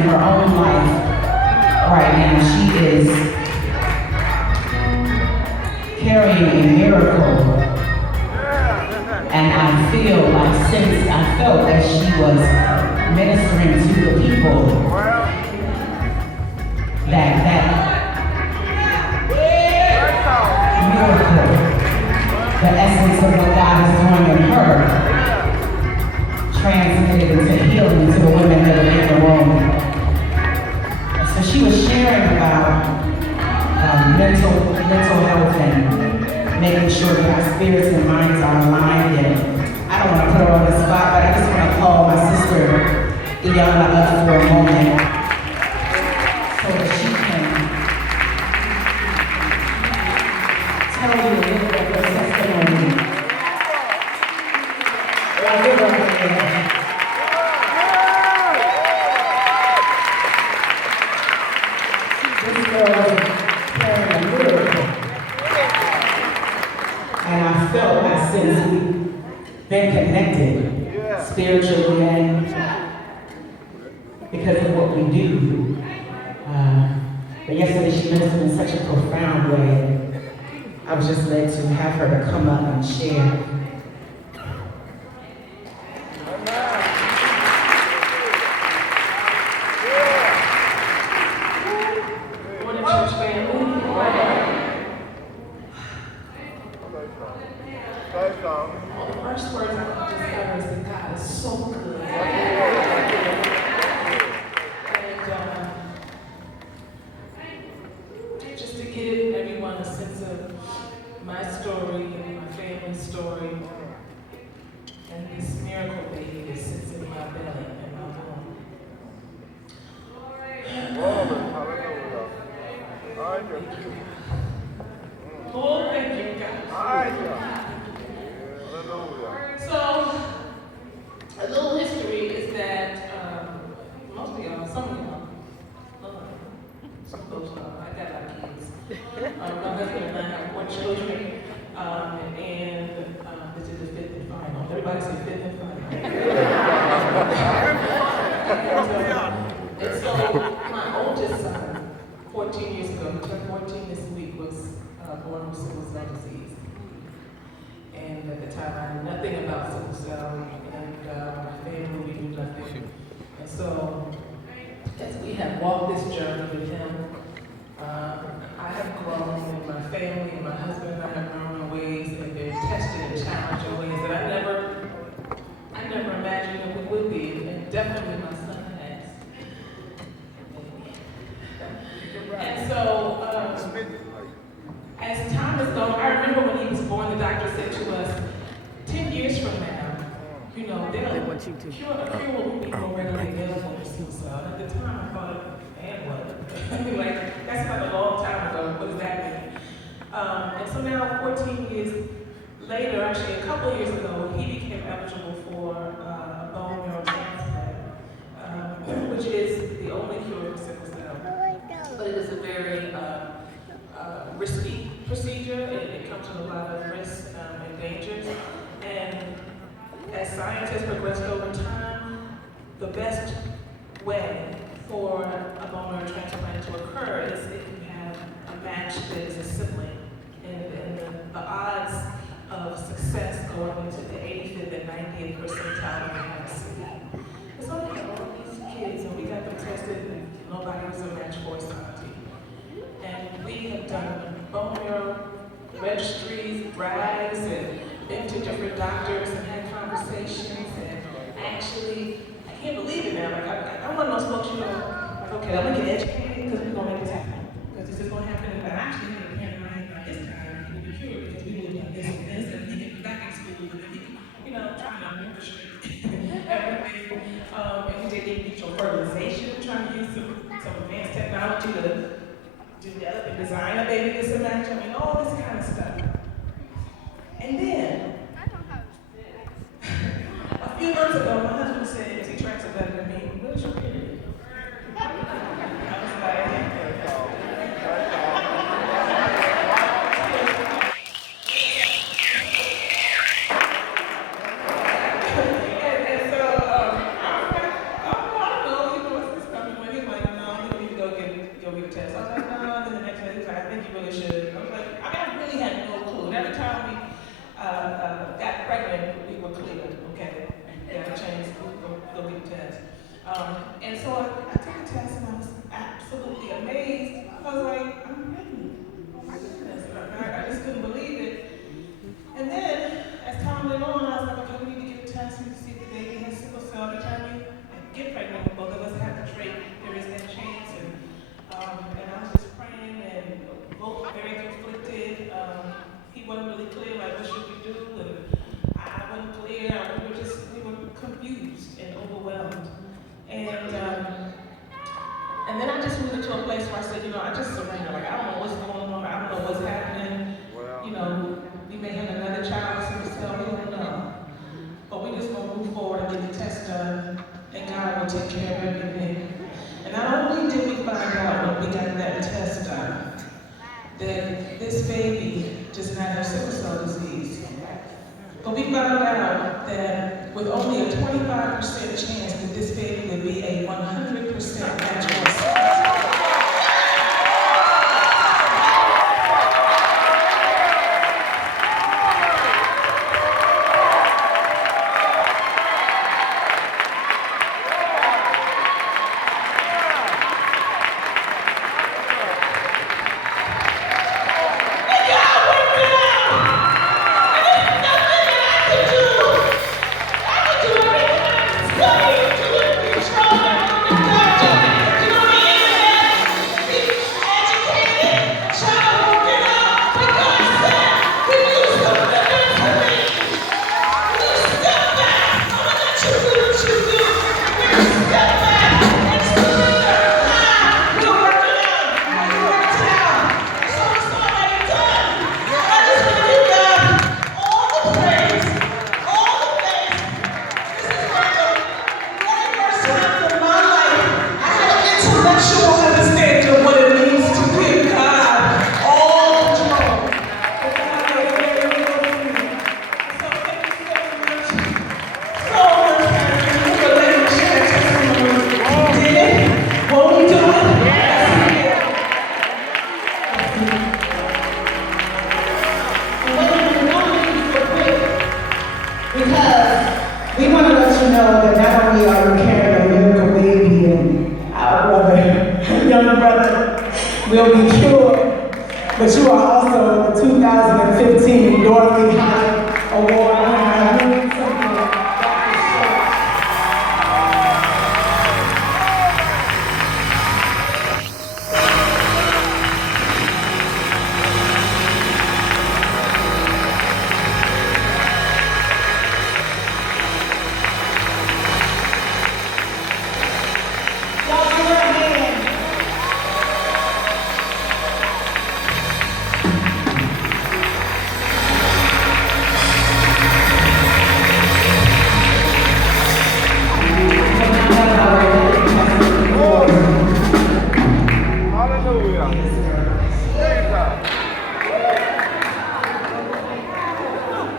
in her own life right now. She is carrying a miracle. And I feel like since I felt that she was ministering to the people, that miracle, the essence of what God is doing in her, transmitted into healing to the women that are in the room. So she was sharing about mental health and making sure that our spirits and minds are aligned. And I don't want to put her on the spot, but I just want to call my sister Aiyana up for a moment so that she can tell you a little bit of her testimony. I'll give her a hand. This girl is carrying a miracle. And I felt that since we've been connected spiritually and because of what we do. But yesterday she ministered in such a profound way. I was just led to have her to come up and share. The first words I can just utter is that God is so good. And just to give everyone a sense of my story and my family's story, and this miracle baby that sits in my belly and my womb. Lord, thank you, God. So, a little history is that most of y'all, some of y'all, some folks know, I got a lot of kids. My husband and I have 4 children, and this is the 5th and final. Everybody say 5th and final. And so, my oldest son, 14 years ago, he turned 14 this week, was born with sickle cell disease. And at the time, I knew nothing about sickle cell, and my family, we knew nothing. And so, as we have walked this journey with him, I have grown, and my family and my husband and I have grown in ways and been tested and challenged in ways that I never imagined that we would be, and definitely my son has. And so, as time has gone, I remember when he was born, the doctor said to us, 10 years from now, you know, a cure will be more readily available for sickle cell. At the time, I thought, and what? Like, that's not a long time ago. What does that mean? And so now, 14 years later, actually a couple years ago, he became eligible for a bone marrow transplant, which is the only cure for sickle cell. But it is a very risky procedure. It comes with a lot of risks and dangers. And as science has progressed over time, the best way for a bone marrow transplant to occur is if you have a match that is a sibling. And the odds of success go up into the 85th and 90th percentile of capacity. And so we have all these kids, and we got them tested, and nobody was a match for us. And we have done bone marrow registries, drives, and been to different doctors and had conversations. And actually, I can't believe it now. Like, I'm one of those folks, you know, like, okay, I'm gonna get educated because we're gonna make this happen. Because this is gonna happen. And I actually had a parent right by this time, he would be cured because we would have done this and this, and he get back in school, and he, you know, trying to orchestrate everything. And we did in vitro fertilization, trying to use some advanced technology to develop and design a baby this and that, I mean, all this kind of stuff. And then, a few months ago, my husband said, as he tried to better me, what is your period? I was like, and so, I don't know, you know, what's this coming when And so I took a test and I was absolutely amazed. I was like, I'm pregnant. Oh my goodness. I just couldn't believe it. And then, as time went on, I was like, okay, we need to get a test. We need to see if the baby has sickle cell. Every time you get pregnant, both of us have the trait, there is that chance. And I was just praying and both very conflicted. He wasn't really clear, like, what should we do? And I wasn't clear. We were confused and overwhelmed. And then I just moved into a place where I said, I just surrender. Like, I don't know what's going on. I don't know what's happening. We may have another child, so we don't know. But we just gonna move forward and get the test done, and God will take care of everything. And not only did we find out when we got that test done, that this baby does not have sickle cell disease. But we found out that with only a 25% chance that this baby would be a 100% natural cell. Will be cured, but you are also the 2015 Dorothy Hyatt Award